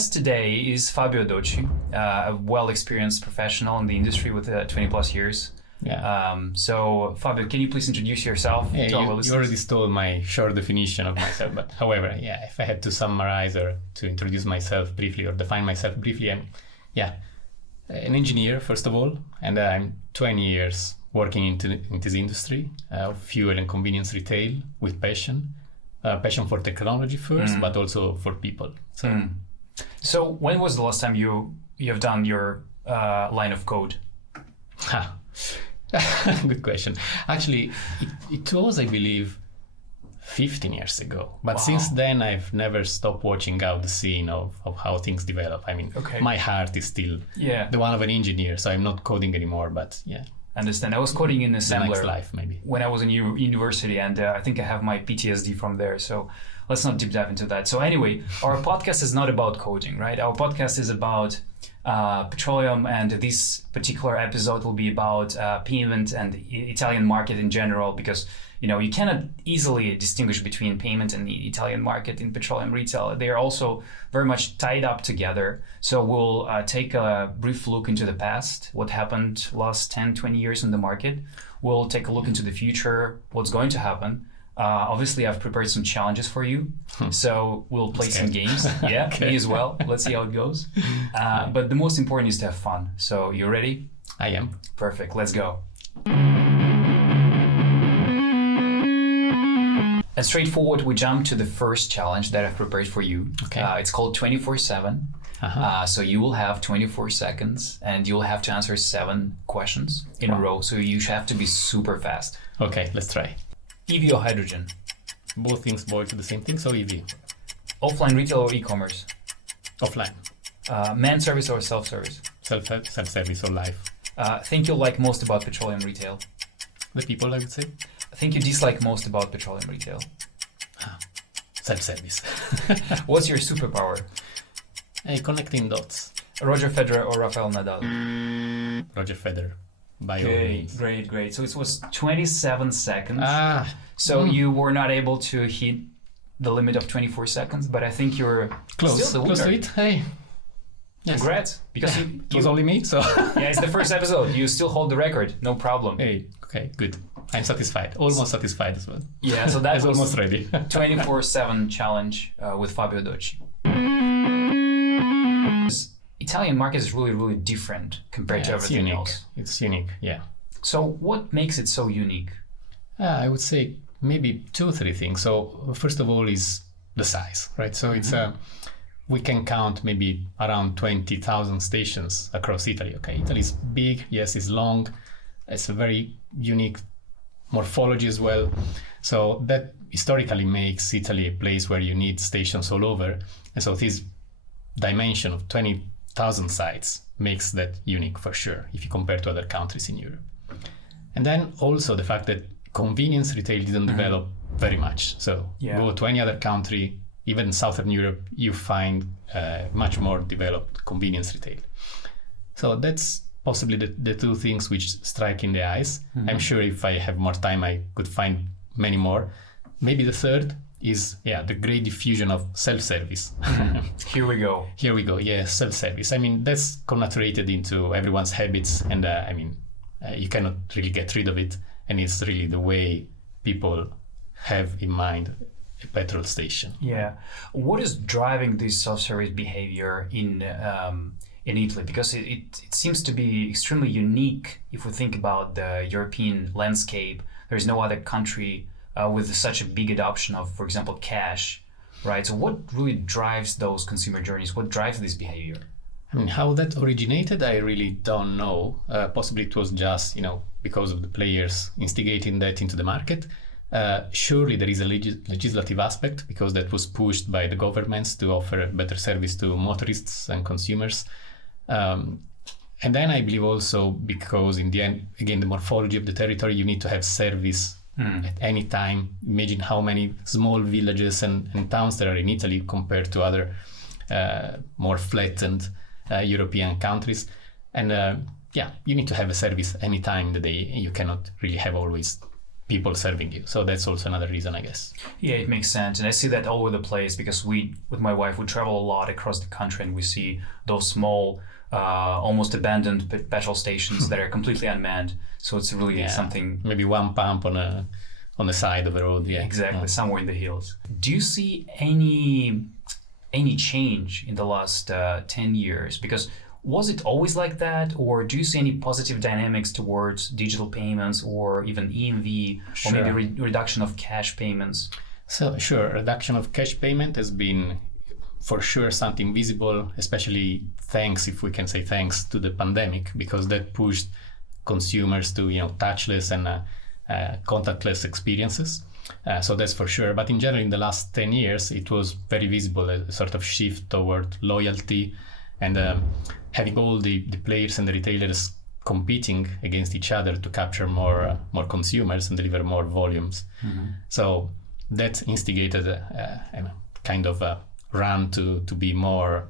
guest today is Fabio Docci, a well-experienced professional in the industry with 20 plus years. Yeah. So Fabio, can you please introduce yourself to our listeners? You already stole my short definition of myself, but however, yeah, if I had to summarize or to introduce myself briefly or define myself briefly, I'm an engineer first of all, and I'm 20 years working in this industry of fuel and convenience retail with passion for technology first, but also for people. So when was the last time you have done your line of code? Good question. Actually, it was, I believe, 15 years ago. But since then, I've never stopped watching out the scene of how things develop. I mean, my heart is still the one of an engineer, so I'm not coding anymore, but yeah. Understand. I was coding in assembler the next life, maybe. When I was in university, and I think I have my PTSD from there. So let's not deep dive into that. So anyway, our podcast is not about coding, right? Our podcast is about petroleum, and this particular episode will be about payment and Italian market in general, because you cannot easily distinguish between payment and the Italian market in petroleum retail. They are also very much tied up together. So we'll take a brief look into the past, what happened last 10, 20 years in the market. We'll take a look into the future, what's going to happen. Obviously, I've prepared some challenges for you. So we'll play some games. Yeah, me as well. Let's see how it goes. But the most important is to have fun. So you ready? I am. Perfect. Let's go. And straightforward, we jump to the first challenge that I've prepared for you. Okay. It's called 24/7. So you will have 24 seconds and you'll have to answer 7 questions in a row. So you have to be super fast. Okay, let's try. EV or hydrogen? Both things boil to the same thing, so EV. Offline retail or e-commerce? Offline. Man service or self-service? Self-service or live. Think you like most about petroleum retail? The people, I would say. Think you dislike most about petroleum retail? Self-service. What's your superpower? Connecting dots. Roger Federer or Raphael Nadal? Roger Federer. By all means. Great. So it was 27 seconds. So you were not able to hit the limit of 24 seconds, but I think you're still the winner. Close to it. Hey. Yes. Congrats. Because it was only me, so. Yeah, it's the first episode. You still hold the record. No problem. Hey, okay, good. I'm satisfied. Almost satisfied as well. Yeah, so that was almost ready. 24/7 challenge with Fabio Docci. Italian market is really, really different compared to everything else. It's unique, yeah. So what makes it so unique? I would say maybe 2 or 3 things. So first of all is the size, right? So it's we can count maybe around 20,000 stations across Italy. Okay, Italy is big, yes, it's long. It's a very unique morphology as well. So that historically makes Italy a place where you need stations all over. And so this dimension of 20,000 sites makes that unique for sure if you compare to other countries in Europe. And then also the fact that convenience retail didn't develop very much. So go to any other country, even in Southern Europe, you find much more developed convenience retail. So that's possibly the 2 things which strike in the eyes. I'm sure if I have more time, I could find many more. Maybe the third is the great diffusion of self-service. Here we go. Yeah, self-service. I mean, that's connaturated into everyone's habits, and you cannot really get rid of it. And it's really the way people have in mind a petrol station. Yeah. What is driving this self-service behavior in Italy? Because it seems to be extremely unique if we think about the European landscape. There's no other country with such a big adoption of, for example, cash, right? So what really drives those consumer journeys? What drives this behavior? I mean, how that originated, I really don't know. Possibly it was just, because of the players instigating that into the market. Surely there is a legislative aspect, because that was pushed by the governments to offer a better service to motorists and consumers. And then I believe also because in the end, again, the morphology of the territory, you need to have service at any time. Imagine how many small villages and towns there are in Italy compared to other more flattened European countries. And you need to have a service any time in the day. You cannot really have always people serving you. So that's also another reason, I guess. Yeah, it makes sense. And I see that all over the place because we, with my wife, we travel a lot across the country and we see those small, almost abandoned petrol stations that are completely unmanned. So it's really something. Maybe one pump on the side of the road. Yeah, exactly, somewhere in the hills. Do you see any change in the last 10 years? Because was it always like that, or do you see any positive dynamics towards digital payments or even EMV, or maybe reduction of cash payments? So sure, reduction of cash payment has been for sure something visible, especially thanks to the pandemic, because that pushed consumers to touchless and contactless experiences. So that's for sure. But in general, in the last 10 years, it was very visible, a sort of shift toward loyalty and having all the players and the retailers competing against each other to capture more consumers and deliver more volumes. Mm-hmm. So that instigated a kind of a run to be more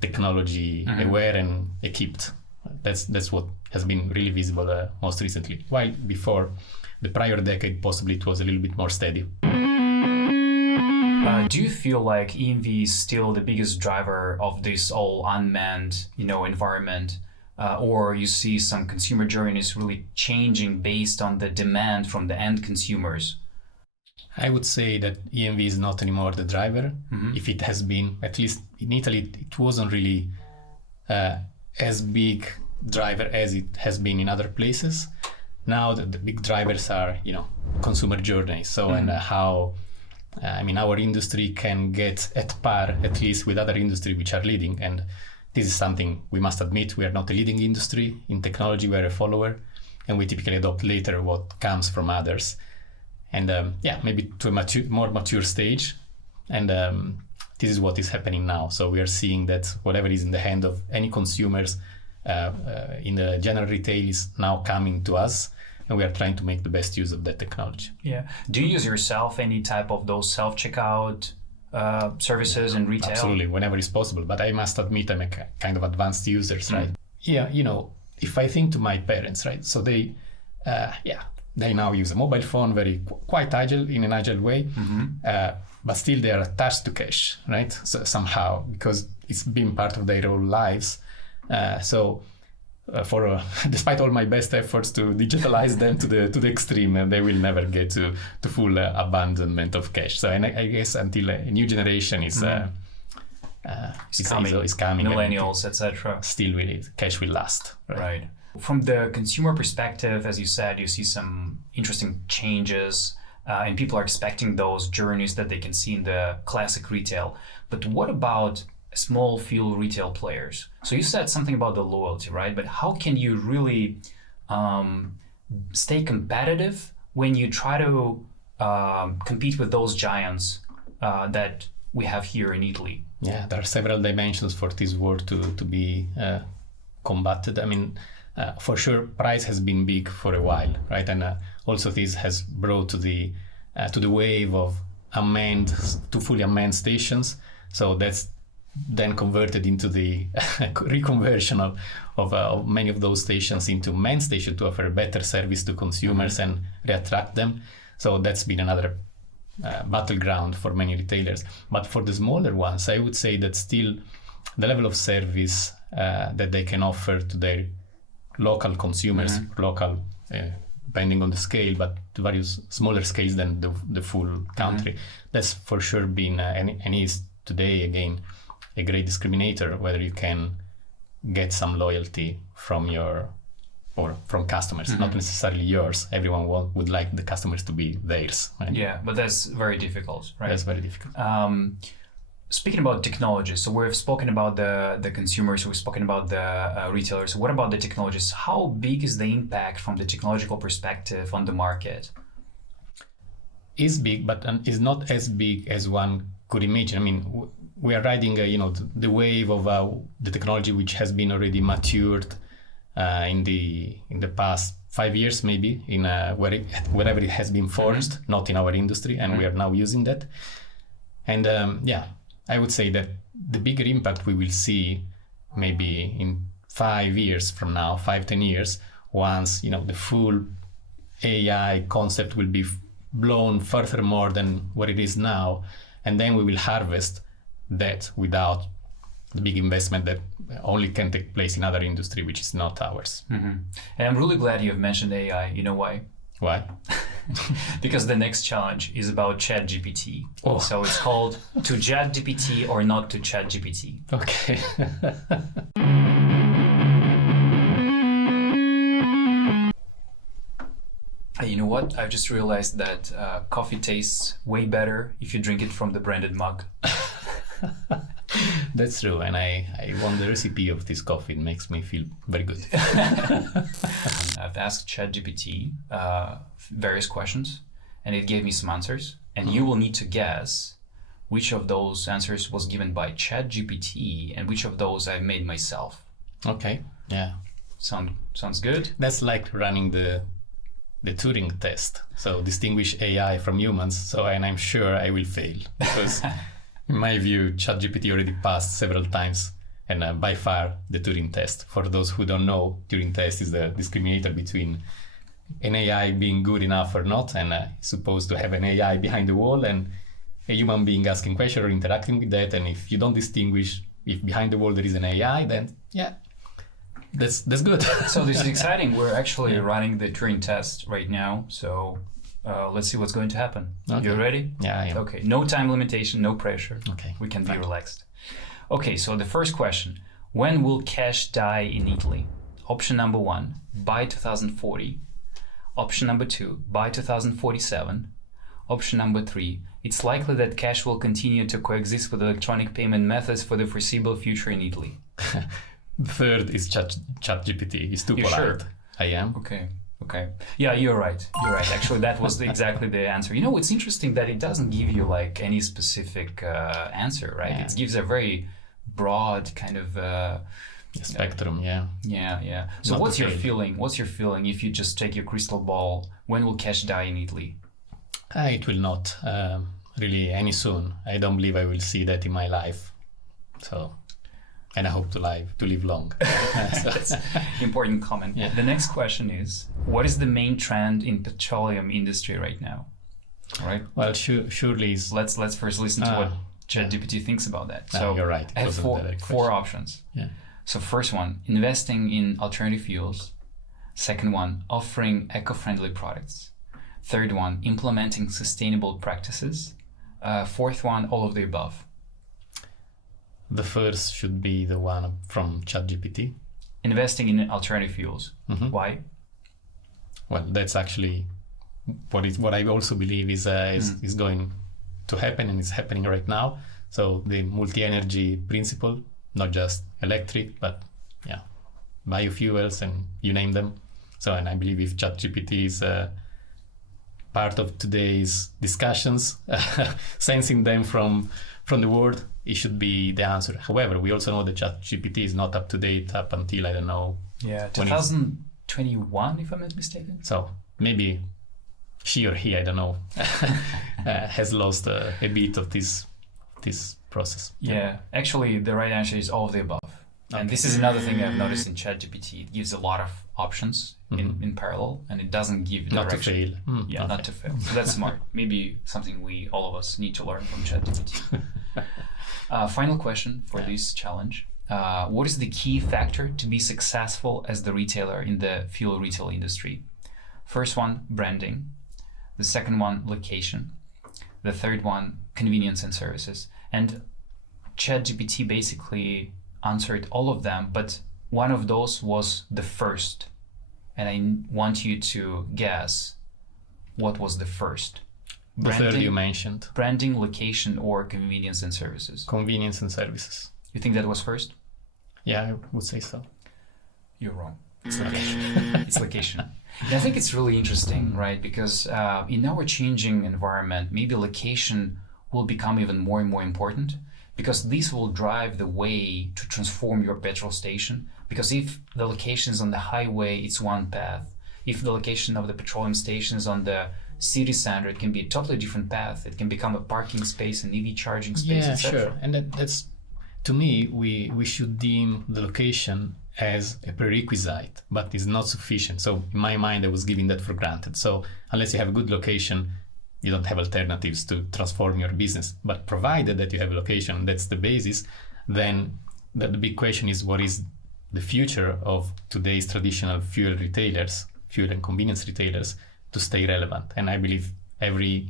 technology aware and equipped. That's what has been really visible most recently. While before, the prior decade, possibly it was a little bit more steady. Do you feel like EMV is still the biggest driver of this all unmanned, environment, or you see some consumer journeys really changing based on the demand from the end consumers? I would say that EMV is not anymore the driver. Mm-hmm. If it has been, at least in Italy, it wasn't really as big driver as it has been in other places. Now the big drivers are, consumer journeys. So and how. Our industry can get at par, at least with other industry which are leading. And this is something we must admit. We are not a leading industry in technology. We are a follower, and we typically adopt later what comes from others. And maybe to a more mature stage. And this is what is happening now. So we are seeing that whatever is in the hand of any consumers in the general retail is now coming to us. And we are trying to make the best use of that technology. Yeah. Do you use yourself any type of those self-checkout services in retail? Absolutely, whenever it's possible. But I must admit I'm a kind of advanced user, right? Yeah, if I think to my parents, right? So they now use a mobile phone, quite agile, in an agile way. Mm-hmm. But still they are attached to cash, right? So somehow, because it's been part of their whole lives. Despite all my best efforts to digitalize them to the extreme, they will never get to full abandonment of cash. So I guess until a new generation is coming, millennials, etc. Still, cash will last. Right. From the consumer perspective, as you said, you see some interesting changes, and people are expecting those journeys that they can see in the classic retail. But what about small fuel retail players? So you said something about the loyalty, right? But how can you really stay competitive when you try to compete with those giants that we have here in Italy? Yeah, there are several dimensions for this war to be combated. For sure, price has been big for a while, right? And also this has brought to the wave of fully unmanned stations. So that's then converted into the reconversion of many of those stations into manned stations to offer better service to consumers and reattract them. So that's been another battleground for many retailers. But for the smaller ones, I would say that still the level of service that they can offer to their local consumers, depending on the scale, but to various smaller scales than the full country, that's for sure been and is today again a great discriminator, whether you can get some loyalty from from customers, not necessarily yours. Everyone would like the customers to be theirs. Right? Yeah, but that's very difficult, right? That's very difficult. Speaking about technology, so we've spoken about the consumers, we've spoken about the retailers. What about the technologists? How big is the impact from the technological perspective on the market? Is big, but is not as big as one could imagine. We are riding, the wave of the technology which has been already matured in the past 5 years, maybe wherever it has been forged, not in our industry, and we are now using that. And I would say that the bigger impact we will see maybe in 5 years from now, 5-10 years, once the full AI concept will be blown further more than what it is now, and then we will harvest that without the big investment that only can take place in other industry, which is not ours. Mm-hmm. And I'm really glad you have mentioned AI. You know why? Why? Because the next challenge is about ChatGPT. Oh. So it's called To ChatGPT or Not to ChatGPT. Okay. You know what? I've just realized that coffee tastes way better if you drink it from the branded mug. That's true, and I want the recipe of this coffee. It makes me feel very good. I've asked ChatGPT various questions, and it gave me some answers. And you will need to guess which of those answers was given by ChatGPT and which of those I made myself. Okay, yeah. Sounds good? That's like running the Turing test. So distinguish AI from humans. So, and I'm sure I will fail because in my view, ChatGPT already passed several times, and by far the Turing test. For those who don't know, Turing test is the discriminator between an AI being good enough or not, and supposed to have an AI behind the wall and a human being asking questions or interacting with that. And if you don't distinguish if behind the wall there is an AI, then yeah, that's good. So this is exciting. We're actually running the Turing test right now. So let's see what's going to happen. Okay. You ready? Yeah, I am. Okay. No time limitation, no pressure. Okay. We can be relaxed. Okay, so the first question. When will cash die in Italy? Option number 1, by 2040. Option number 2, by 2047. Option number 3, it's likely that cash will continue to coexist with electronic payment methods for the foreseeable future in Italy. The third is ChatGPT. It's too polite. Sure? I am. Okay. Yeah, you're right. Actually, that was exactly the answer. You know, it's interesting that it doesn't give you like any specific answer, right? Yeah. It gives a very broad kind of spectrum. Yeah. So what's your feeling? What's your feeling if you just take your crystal ball? When will cash die in Italy? It will not really any soon. I don't believe I will see that in my life. So. And I hope to live long. That's an important comment. Yeah. The next question is, what is the main trend in petroleum industry right now? All right. Well, surely is... Let's first listen to what ChatGPT thinks about that. So you're right. I have four options. Yeah. So first one, investing in alternative fuels. Second one, offering eco-friendly products. Third one, implementing sustainable practices. Fourth one, all of the above. The first should be the one from ChatGPT. Investing in alternative fuels. Mm-hmm. Why? Well, that's actually what I also believe is going to happen, and is happening right now. So the multi-energy principle, not just electric, but biofuels and you name them. So, and I believe if ChatGPT is part of today's discussions, sensing them from the world, it should be the answer. However, we also know that ChatGPT is not up to date up until, I don't know. Yeah, 2021, if I'm not mistaken. So maybe she or he, I don't know, has lost a bit of this process. Yeah, actually, the right answer is all of the above. Okay. And this is another thing I've noticed in ChatGPT. It gives a lot of options in parallel, and it doesn't give direction. Not to fail. Not to fail. So that's smart. Maybe something all of us need to learn from ChatGPT. Final question for this challenge. What is the key factor to be successful as the retailer in the fuel retail industry? First one, branding. The second one, location. The third one, convenience and services. And ChatGPT basically answered all of them, but one of those was the first. And I want you to guess what was the first. The third you mentioned. Branding, location, or convenience and services? Convenience and services. You think that was first? Yeah, I would say so. You're wrong. It's location. It's location. And I think it's really interesting, right? Because in our changing environment, maybe location will become even more and more important, because this will drive the way to transform your petrol station. Because if the location is on the highway, it's one path. If the location of the petroleum station is on the city center, it can be a totally different path. It can become a parking space, an EV charging space, etc. Sure. And that's, to me, we should deem the location as a prerequisite, but is not sufficient. So in my mind, I was giving that for granted. So unless you have a good location, you don't have alternatives to transform your business. But provided that you have a location, that's the basis, then the big question is, what is the future of today's traditional fuel retailers, fuel and convenience retailers, to stay relevant? And I believe every,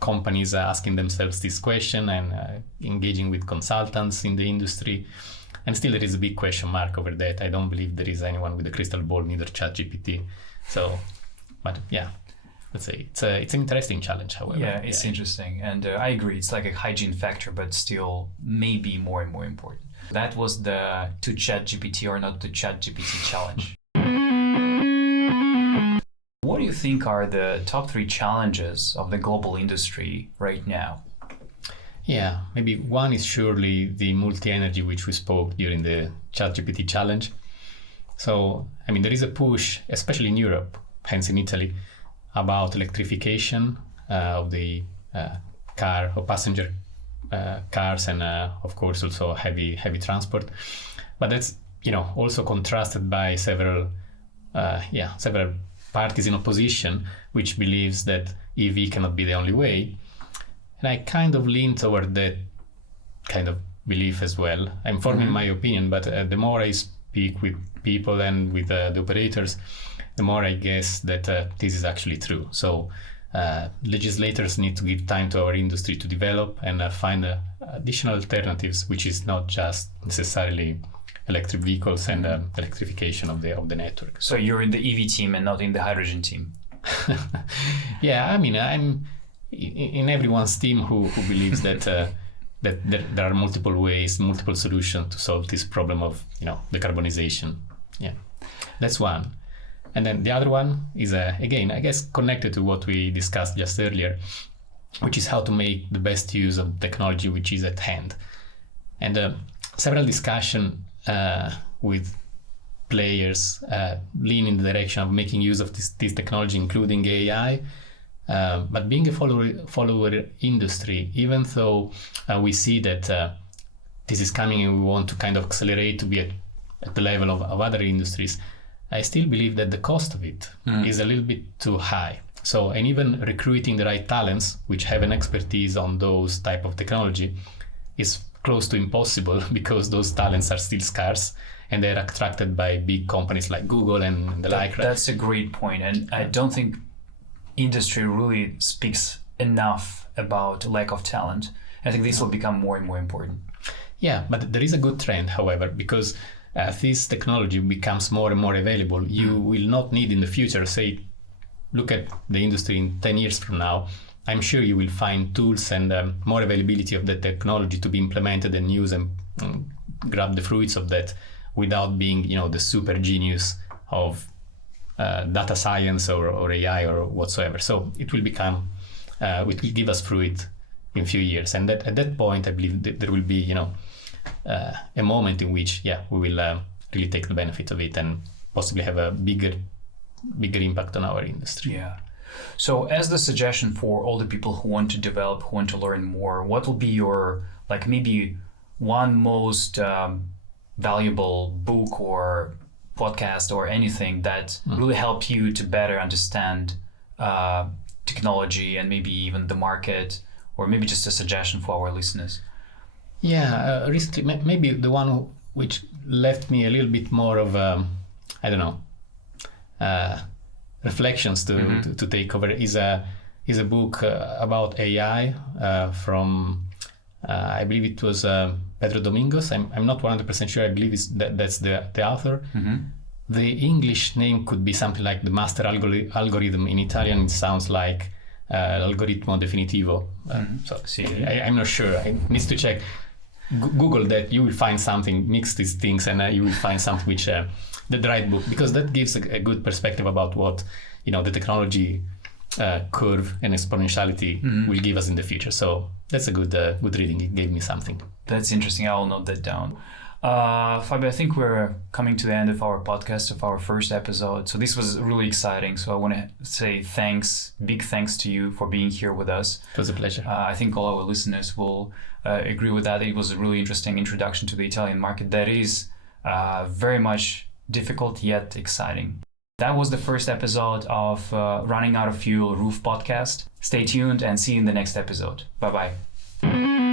companies are asking themselves this question and engaging with consultants in the industry. And still there is a big question mark over that. I don't believe there is anyone with a crystal ball, neither ChatGPT. So, but yeah, let's say it's an interesting challenge, however. Yeah, it's interesting. And I agree, it's like a hygiene factor, but still maybe more and more important. That was the to ChatGPT or not to ChatGPT challenge. What do you think are the top 3 challenges of the global industry right now? Yeah, maybe one is surely the multi-energy, which we spoke during the ChatGPT challenge. So, there is a push, especially in Europe, hence in Italy, about electrification of the car or passenger cars and, of course, also heavy transport. But that's, also contrasted by several parties in opposition, which believes that EV cannot be the only way. And I kind of lean toward that kind of belief as well. I'm forming my opinion, but the more I speak with people and with the operators, the more I guess that this is actually true. So legislators need to give time to our industry to develop and find additional alternatives, which is not just necessarily electric vehicles and electrification of the network. So you're in the EV team and not in the hydrogen team? Yeah, I'm in everyone's team who believes that that there are multiple ways, multiple solutions to solve this problem of decarbonization. Yeah, that's one. And then the other one is again, I guess, connected to what we discussed just earlier, which is how to make the best use of technology which is at hand. And several discussion with players lean in the direction of making use of this technology, including AI. But being a follower industry, even though we see that this is coming and we want to kind of accelerate to be at the level of other industries, I still believe that the cost of it is a little bit too high. So, and even recruiting the right talents, which have an expertise on those type of technology, is close to impossible because those talents are still scarce and they're attracted by big companies like Google and the like. Right? That's a great point. And I don't think industry really speaks enough about lack of talent. I think this will become more and more important. Yeah, but there is a good trend, however, because as this technology becomes more and more available, you will not need in the future, say, look at the industry in 10 years from now, I'm sure you will find tools and more availability of the technology to be implemented and use and grab the fruits of that without being, the super genius of data science or AI or whatsoever. So it will become, it will give us fruit in a few years. And at that point, I believe that there will be, a moment in which, we will really take the benefit of it and possibly have a bigger impact on our industry. Yeah. So as the suggestion for all the people who want to develop, who want to learn more, what will be your, maybe one most valuable book or podcast or anything that really helped you to better understand technology and maybe even the market, or maybe just a suggestion for our listeners? Yeah, recently, maybe the one which left me a little bit more of, reflections to take over is a book about AI from, I believe it was Pedro Domingos. I'm not 100% sure. I believe that's the author. The English name could be something like the master algorithm. In Italian, it sounds like l'algoritmo definitivo. So I'm not sure. I need to check. Google that. You will find something. Mix these things, and you will find something which the right book, because that gives a good perspective about what the technology curve and exponentiality will give us in the future. So that's a good reading. It gave me something. That's interesting. I will note that down. Fabio, I think we're coming to the end of our podcast, of our first episode. So this was really exciting. So I want to say big thanks to you for being here with us. It was a pleasure. I think all our listeners will agree with that. It was a really interesting introduction to the Italian market that is very much difficult yet exciting. That was the first episode of Running Out of Fuel R.O.O.F podcast. Stay tuned and see you in the next episode. Bye-bye.